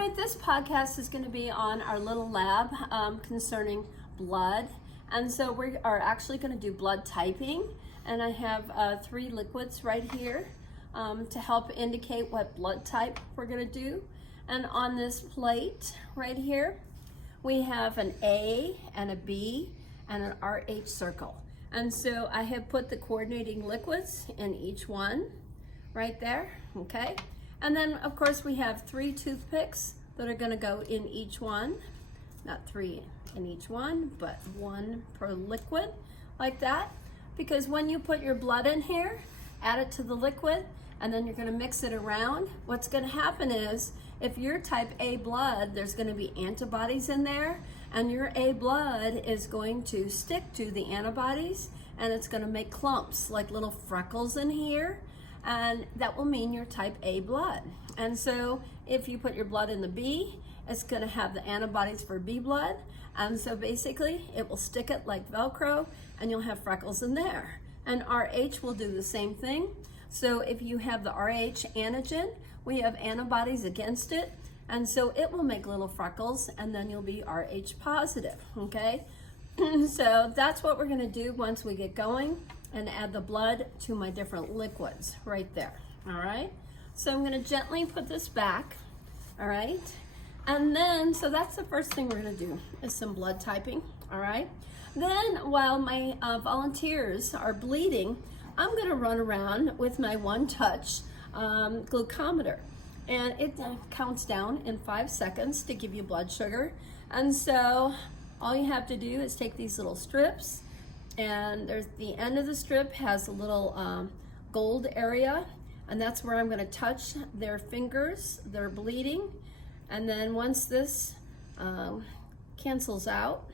right, this podcast is going to be on our little lab concerning blood. And so we are actually going to do blood typing. And I have 3 liquids right here to help indicate what blood type we're going to do. And on this plate right here, we have an A and a B and an RH circle. And so I have put the coordinating liquids in each one right there, okay? And then of course we have 3 toothpicks that are gonna go in each one. Not 3 in each one, but 1 per liquid, like that. Because when you put your blood in here, add it to the liquid, and then you're gonna mix it around, what's gonna happen is, if you're type A blood, there's gonna be antibodies in there, and your A blood is going to stick to the antibodies, and it's gonna make clumps, like little freckles in here, and that will mean you're type A blood. And so if you put your blood in the B, it's gonna have the antibodies for B blood, and so basically it will stick it like Velcro, and you'll have freckles in there. And RH will do the same thing. So if you have the RH antigen, we have antibodies against it, and so it will make little freckles, and then you'll be RH positive, okay? So that's what we're gonna do once we get going and add the blood to my different liquids right there, all right? So I'm gonna gently put this back, all right? And then, so that's the first thing we're gonna do, is some blood typing, all right? Then while my volunteers are bleeding, I'm gonna run around with my One Touch glucometer. And it counts down in 5 seconds to give you blood sugar. And so all you have to do is take these little strips, and there's the end of the strip has a little gold area, and that's where I'm gonna touch their fingers. They're bleeding. And then once this cancels out,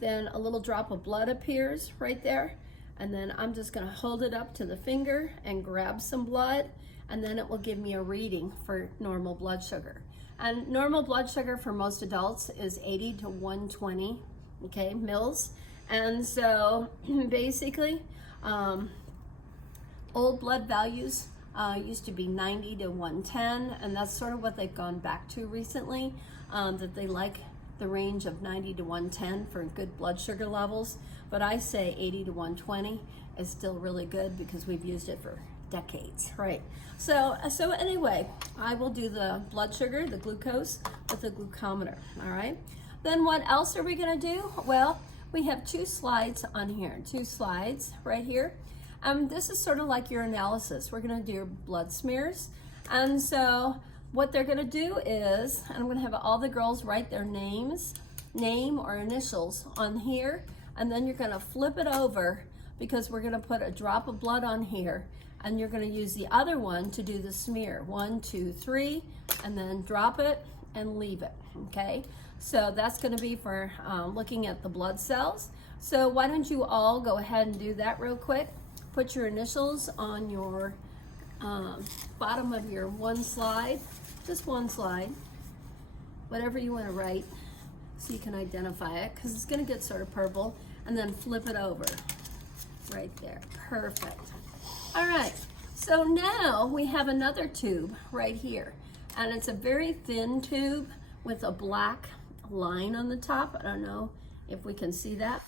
then a little drop of blood appears right there. And then I'm just gonna hold it up to the finger and grab some blood, and then it will give me a reading for normal blood sugar. And normal blood sugar for most adults is 80 to 120, okay, mils. And so basically, old blood values used to be 90 to 110, and that's sort of what they've gone back to recently, that they like the range of 90 to 110 for good blood sugar levels. But I say 80 to 120 is still really good because we've used it for decades, right? So anyway, I will do the blood sugar, the glucose, with the glucometer, all right? Then what else are we gonna do? Well, we have 2 slides on here, 2 slides right here. This is sort of like your analysis. We're gonna do your blood smears. And so what they're gonna do is, and I'm gonna have all the girls write their names, name or initials on here, and then you're gonna flip it over because we're gonna put a drop of blood on here, and you're gonna use the other one to do the smear. 1, 2, 3, and then drop it and leave it, okay? So that's gonna be for looking at the blood cells. So why don't you all go ahead and do that real quick. Put your initials on your bottom of your one slide, just one slide, whatever you wanna write so you can identify it, because it's gonna get sort of purple, and then flip it over right there, perfect. All right, so now we have another tube right here, and it's a very thin tube with a black line on the top. I don't know if we can see that.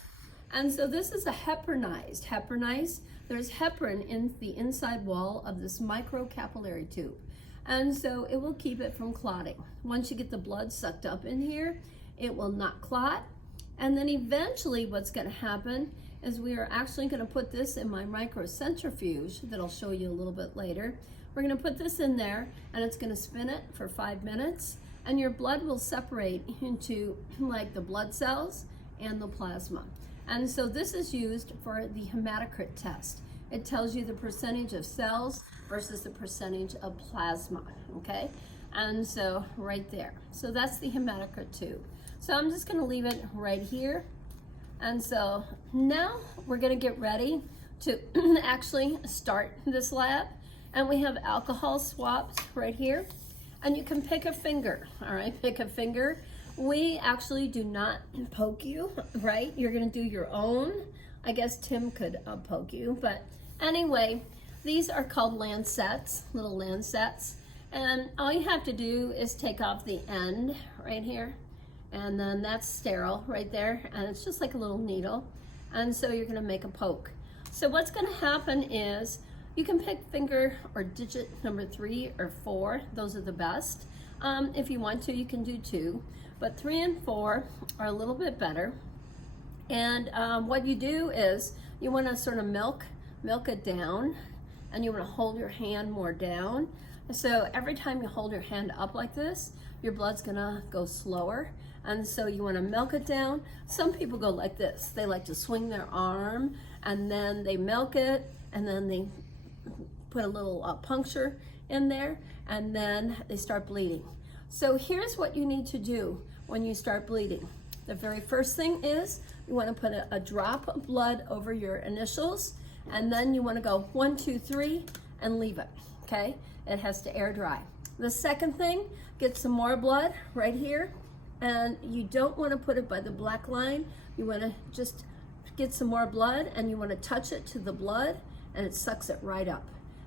And so this is a heparinized. There's heparin in the inside wall of this microcapillary tube. And so it will keep it from clotting. Once you get the blood sucked up in here, it will not clot. And then eventually what's gonna happen is we are actually gonna put this in my microcentrifuge that I'll show you a little bit later. We're gonna put this in there, and it's gonna spin it for 5 minutes, and your blood will separate into like the blood cells and the plasma. And so this is used for the hematocrit test. It tells you the percentage of cells versus the percentage of plasma, okay? And so right there. So that's the hematocrit tube. So I'm just gonna leave it right here. And so now we're gonna get ready to actually start this lab. And we have alcohol swabs right here. And you can pick a finger, all right? Pick a finger. We actually do not poke you, right? You're gonna do your own. I guess Tim could poke you, but anyway, these are called lancets, little lancets. And all you have to do is take off the end right here, and then that's sterile right there, and it's just like a little needle. And so you're gonna make a poke. So what's gonna happen is you can pick finger or digit number 3 or 4. Those are the best. If you want to, you can do 2, but 3 and 4 are a little bit better. And what you do is you wanna sort of milk it down, and you wanna hold your hand more down. So every time you hold your hand up like this, your blood's gonna go slower. And so you wanna milk it down. Some people go like this. They like to swing their arm, and then they milk it, and then they put a little puncture in there, and then they start bleeding. So here's what you need to do when you start bleeding. The very first thing is you wanna put a drop of blood over your initials, and then you wanna go 1, 2, 3, and leave it, okay? It has to air dry. The second thing, get some more blood right here, and you don't want to put it by the black line. You want to just get some more blood, and you want to touch it to the blood, and it sucks it right up.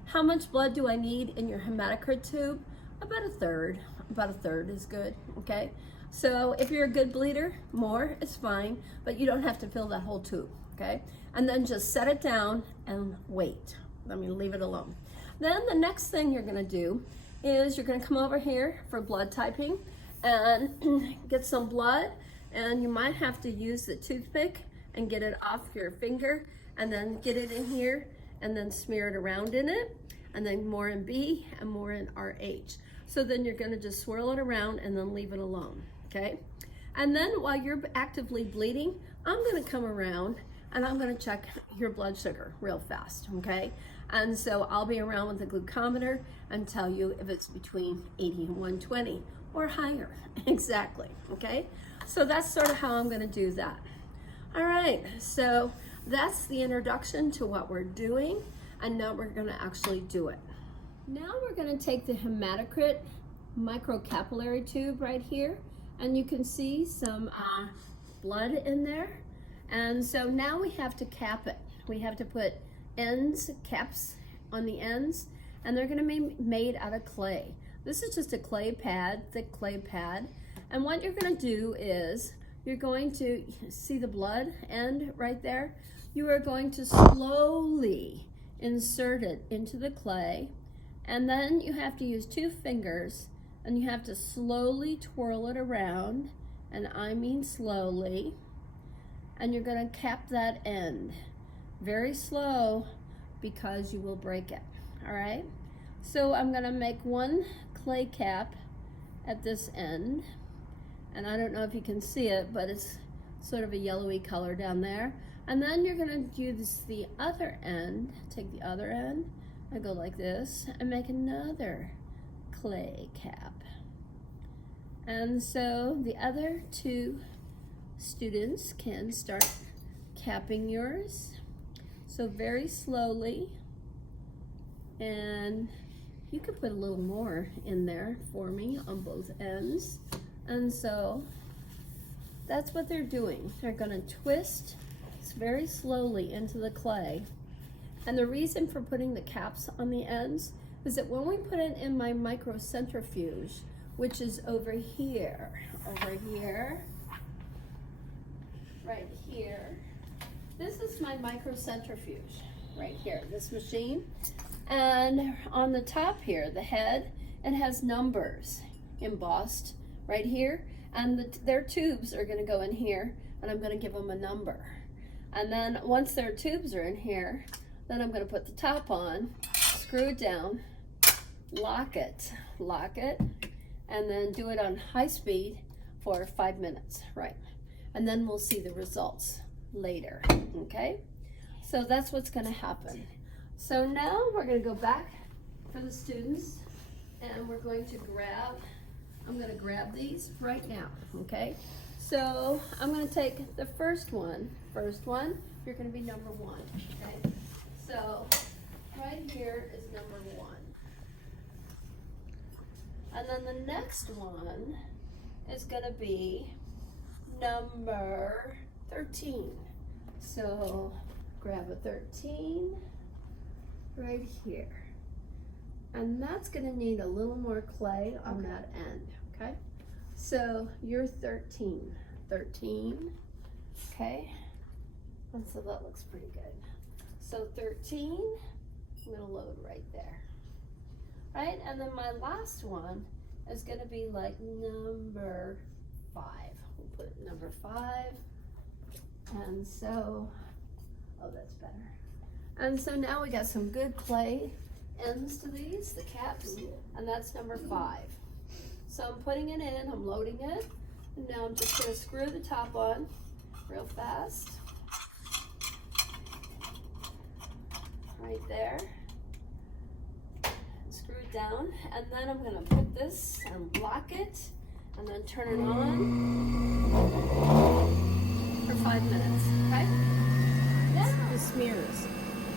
How much blood do I need in your hematocrit tube? About a third. About a third is good, okay? So if you're a good bleeder, more is fine, but you don't have to fill that whole tube, okay? And then just set it down and wait. Leave it alone. Then the next thing you're gonna do is you're gonna come over here for blood typing and get some blood, and you might have to use the toothpick and get it off your finger, and then get it in here, and then smear it around in it, and then more in B and more in RH. So then you're gonna just swirl it around and then leave it alone, okay? And then while you're actively bleeding, I'm gonna come around and I'm gonna check your blood sugar real fast, okay? And so I'll be around with the glucometer and tell you if it's between 80 and 120 or higher, exactly, okay? So that's sort of how I'm gonna do that. All right, so that's the introduction to what we're doing, and now we're gonna actually do it. Now we're gonna take the hematocrit microcapillary tube right here, and you can see some blood in there. And so now we have to cap it. We have to put caps on the ends, and they're gonna be made out of clay. This is just a clay pad, thick clay pad. And what you're gonna do is, you're going to see the blood end right there. You are going to slowly insert it into the clay, and then you have to use 2 fingers, and you have to slowly twirl it around, and I mean slowly, and you're gonna cap that end. Very slow, because you will break it, all right? So I'm gonna make 1 clay cap at this end, and I don't know if you can see it, but it's sort of a yellowy color down there. And then you're gonna use the other end, take the other end, and go like this, and make another clay cap. And so the other 2 students can start capping yours. So very slowly, and you could put a little more in there for me on both ends. And so that's what they're doing. They're gonna twist very slowly into the clay. And the reason for putting the caps on the ends is that when we put it in my microcentrifuge, which is over here, right here, this is my microcentrifuge, right here, this machine. And on the top here, the head, it has numbers embossed right here, and their tubes are gonna go in here, and I'm gonna give them a number. And then once their tubes are in here, then I'm gonna put the top on, screw it down, lock it, and then do it on high speed for 5 minutes, right? And then we'll see the results later, okay? So that's what's gonna happen. So now we're gonna go back for the students, and we're going to I'm gonna grab these right now, okay? So I'm gonna take the first one, you're gonna be number 1, okay? So right here is number 1. And then the next one is gonna be number 13. So grab a 13 right here. And that's gonna need a little more clay on that end, okay? So you're 13. 13, okay? And so that looks pretty good. So 13, I'm gonna load right there. Right, and then my last one is gonna be like number 5. We'll put number 5. And so, oh, that's better. And so now we got some good clay ends to these, the caps, and that's number 5. So I'm putting it in, I'm loading it, and now I'm just gonna screw the top on real fast. Right there. Screw it down, and then I'm gonna put this and block it, and then turn it on for 5 minutes, okay? Now the smears.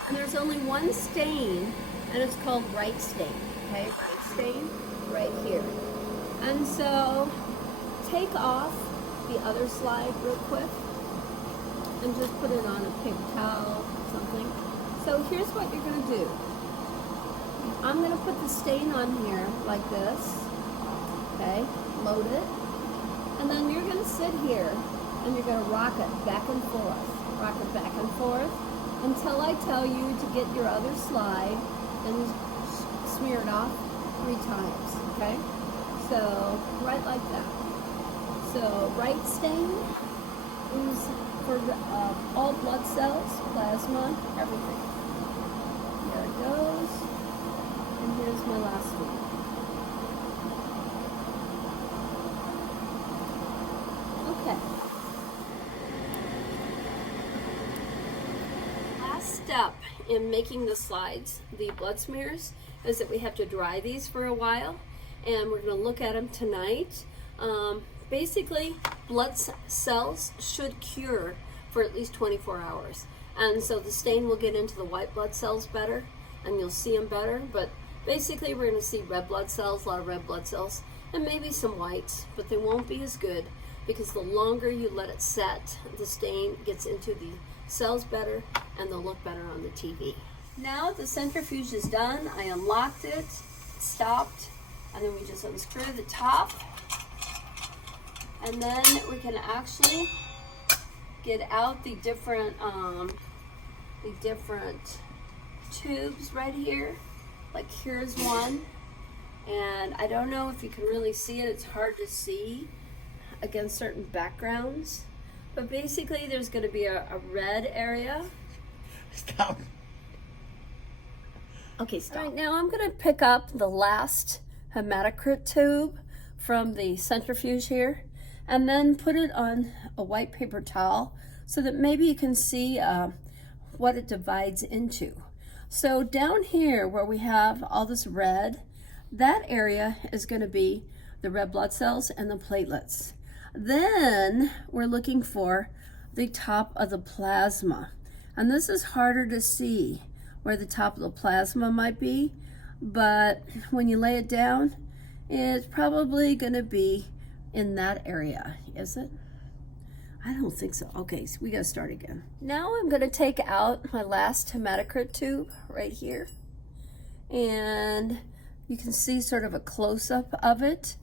And there's only one stain, and it's called Wright stain, okay? Wright stain right here. And so take off the other slide real quick and just put it on a paper towel, something. So here's what you're gonna do. I'm gonna put the stain on here like this, okay? Load it. And then you're gonna sit here and you're gonna rock it back and forth. Rock it back and forth until I tell you to get your other slide and smear it off 3 times, okay? So, right like that. So, Wright stain is for all blood cells, plasma, everything. There it goes. And here's my last one. Okay. Last step in making the slides, the blood smears, is that we have to dry these for a while, and we're going to look at them tonight. Basically, blood cells should cure for at least 24 hours, and so the stain will get into the white blood cells better, and you'll see them better. But basically, we're going to see red blood cells, a lot of red blood cells, and maybe some whites, but they won't be as good because the longer you let it set, the stain gets into the cells better, and they'll look better on the TV. Now the centrifuge is done. I unlocked it, stopped, and then we just unscrew the top, and then we can actually get out the different tubes right here. Like here's one, and I don't know if you can really see it. It's hard to see against certain backgrounds, but basically there's going to be a red area. Stop. Okay, stop. All right, now I'm going to pick up the last hematocrit tube from the centrifuge here, and then put it on a white paper towel so that maybe you can see what it divides into. So down here where we have all this red, that area is going to be the red blood cells and the platelets. Then we're looking for the top of the plasma. And this is harder to see where the top of the plasma might be, but when you lay it down, it's probably going to be in that area, is it? I don't think so. Okay, so we got to start again. Now I'm going to take out my last hematocrit tube right here, and you can see sort of a close-up of it.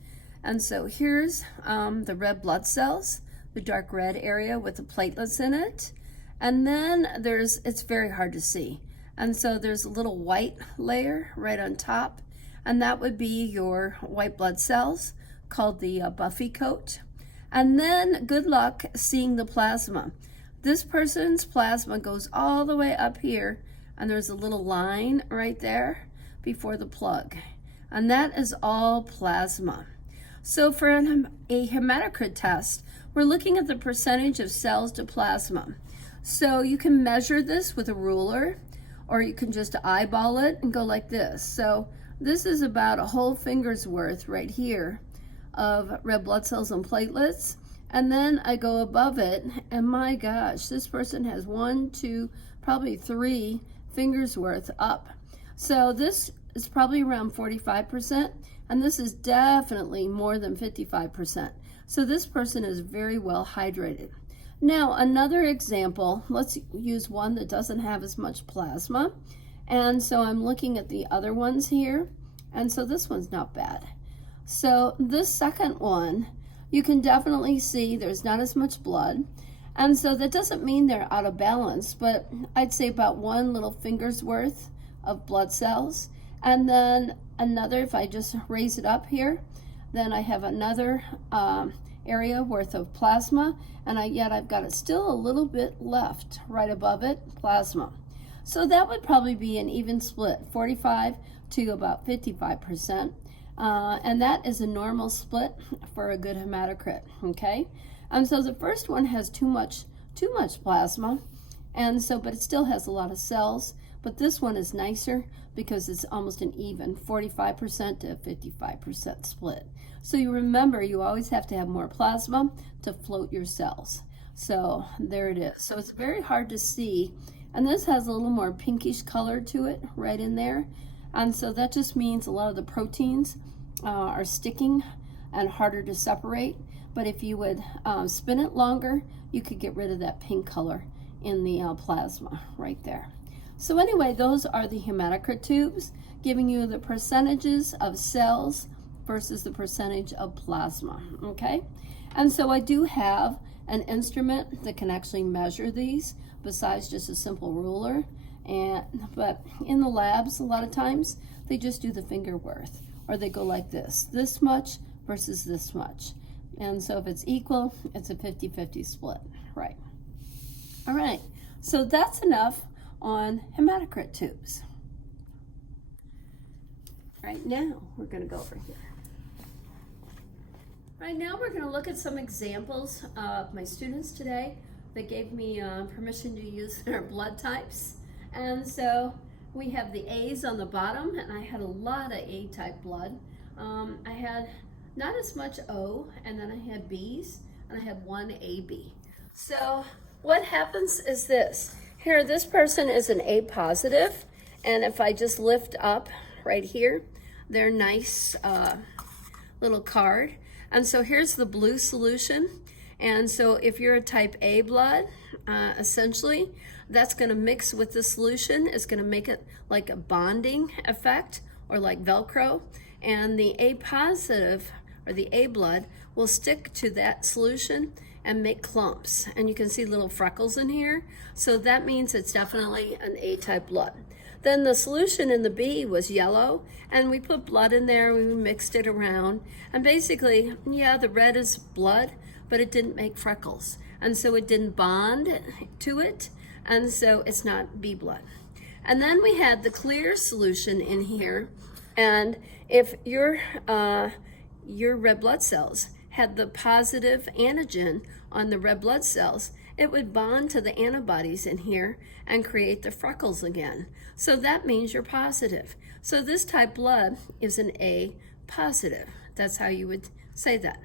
And so here's the red blood cells, the dark red area with the platelets in it. And then it's very hard to see. And so there's a little white layer right on top, and that would be your white blood cells called the Buffy coat. And then good luck seeing the plasma. This person's plasma goes all the way up here, and there's a little line right there before the plug. And that is all plasma. So for a hematocrit test, we're looking at the percentage of cells to plasma. So you can measure this with a ruler, or you can just eyeball it and go like this. So this is about a whole finger's worth right here of red blood cells and platelets. And then I go above it, and my gosh, this person has 1, 2, probably 3 fingers worth up. So this is probably around 45%, and this is definitely more than 55%. So this person is very well hydrated. Now another example, let's use one that doesn't have as much plasma. And so I'm looking at the other ones here, And so this one's not bad. So this second one, you can definitely see there's not as much blood. And so that doesn't mean they're out of balance, but I'd say about one little finger's worth of blood cells. And then another, if I just raise it up here, then I have another area worth of plasma, and yet I've got it still a little bit left right above it, plasma. So that would probably be an even split, 45 to about 55%. And that is a normal split for a good hematocrit, okay? So the first one has too much plasma, and so, but it still has a lot of cells. But this one is nicer because it's almost an even 45% to 55% split. So you remember, you always have to have more plasma to float your cells. So there it is. So it's very hard to see. And this has a little more pinkish color to it right in there. And so that just means a lot of the proteins are sticking and harder to separate. But if you would spin it longer, you could get rid of that pink color in the plasma right there. So anyway, those are the hematocrit tubes, giving you the percentages of cells versus the percentage of plasma, okay? And so I do have an instrument that can actually measure these besides just a simple ruler. But in the labs, a lot of times, they just do the finger worth, or they go like this much versus this much. And so if it's equal, it's a 50-50 split, right? All right, so that's enough on hematocrit tubes. Right now, we're going to go over here. Right now, we're going to look at some examples of my students today that gave me permission to use their blood types. And so we have the A's on the bottom, and I had a lot of A-type blood. I had not as much O, and then I had B's, and I had one AB. So what happens is this. Here, this person is an A positive, and if I just lift up right here, their nice little card. And so here's the blue solution. And so if you're a type A blood, essentially, that's gonna mix with the solution. It's gonna make it like a bonding effect or like Velcro. And the A positive or the A blood will stick to that solution and make clumps. And you can see little freckles in here. So that means it's definitely an A-type blood. Then the solution in the B was yellow, and we put blood in there, we mixed it around. And basically, yeah, the red is blood, but it didn't make freckles. And so it didn't bond to it, and so it's not B blood. And then we had the clear solution in here, and if your red blood cells had the positive antigen on the red blood cells, it would bond to the antibodies in here and create the freckles again. So that means you're positive. So this type blood is an A positive. That's how you would say that.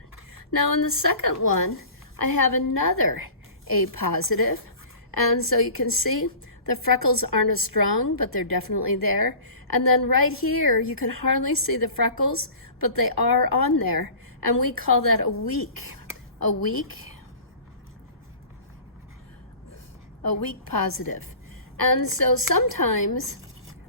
Now in the second one, I have another A positive. And so you can see the freckles aren't as strong, but they're definitely there. And then right here, you can hardly see the freckles, but they are on there. And we call that a weak positive. And so sometimes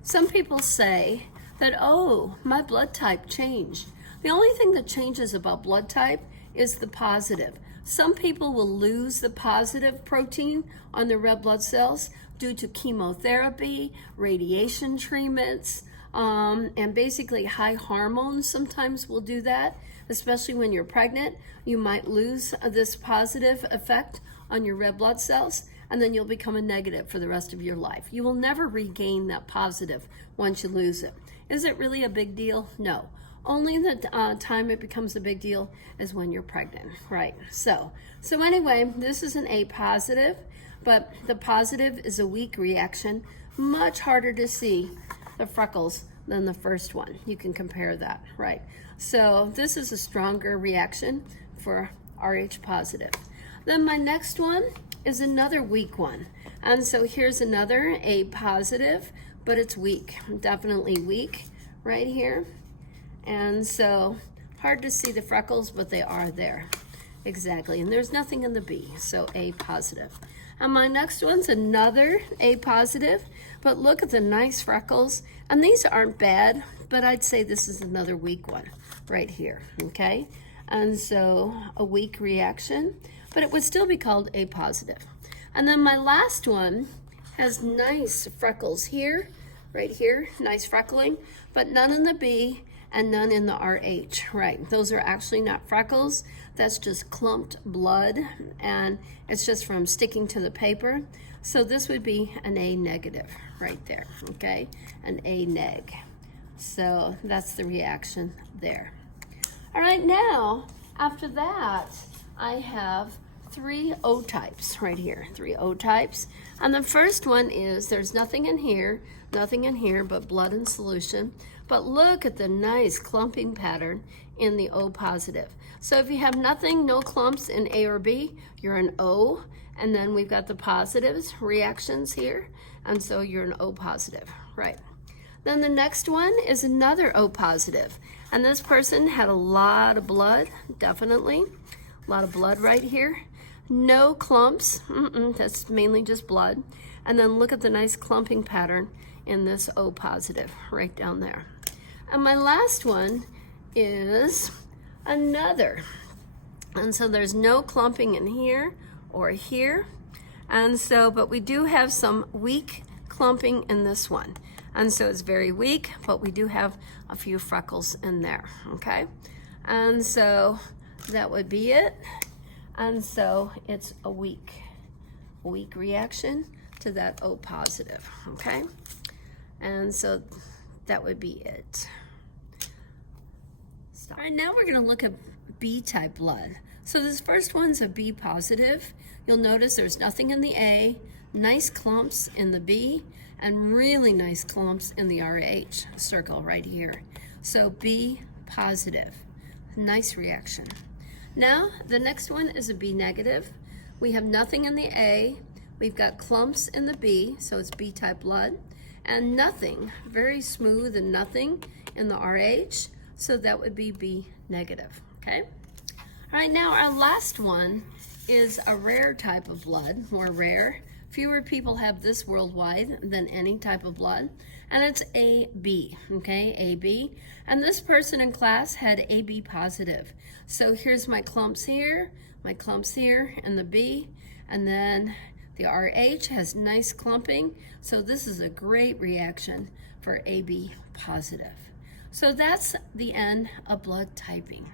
some people say that, oh, my blood type changed. The only thing that changes about blood type is the positive. Some people will lose the positive protein on their red blood cells due to chemotherapy, radiation treatments, and basically high hormones sometimes will do that, especially when you're pregnant. You might lose this positive effect on your red blood cells, and then you'll become a negative for the rest of your life. You will never regain that positive once you lose it. Is it really a big deal? No. Only the time it becomes a big deal is when you're pregnant, right? So anyway, this is an A positive, but the positive is a weak reaction, much harder to see the freckles than the first one. You can compare that, right? So this is a stronger reaction for Rh positive. Then my next one is another weak one. And so here's another A positive, but it's weak, definitely weak right here. And so hard to see the freckles, but they are there. Exactly, and there's nothing in the B, so A positive. And my next one's another A positive, but look at the nice freckles. And these aren't bad, but I'd say this is another weak one right here, okay? And so a weak reaction, but it would still be called A positive. And then my last one has nice freckles here, right here, nice freckling, but none in the B and none in the RH, right? Those are actually not freckles. That's just clumped blood, and it's just from sticking to the paper. So this would be an A negative right there, okay? An A neg. So that's the reaction there. All right, now, after that, I have 3 O types right here, 3 O types. And the first one is there's nothing in here but blood in solution. But look at the nice clumping pattern in the O positive. So if you have nothing, no clumps in A or B, you're an O. And then we've got the positives, reactions here. And so you're an O positive, right? Then the next one is another O positive. And this person had a lot of blood, definitely. A lot of blood right here. No clumps, that's mainly just blood. And then look at the nice clumping pattern in this O positive right down there. And my last one is another. And so there's no clumping in here or here. And so, but we do have some weak clumping in this one. And so it's very weak, but we do have a few freckles in there, okay? And so that would be it. And so it's a weak reaction to that O positive, okay? And so that would be it. Stop. All right, now we're gonna look at B type blood. So this first one's a B positive. You'll notice there's nothing in the A, nice clumps in the B, and really nice clumps in the RH circle right here. So B positive, nice reaction. Now, the next one is a B negative. We have nothing in the A, we've got clumps in the B, so it's B type blood, and nothing, very smooth and nothing in the RH, so that would be B negative, okay? All right, now our last one is a rare type of blood, more rare. Fewer people have this worldwide than any type of blood, and it's AB, okay, AB. And this person in class had AB positive. So here's my clumps here, and the B, and then the RH has nice clumping. So this is a great reaction for AB positive. So that's the end of blood typing.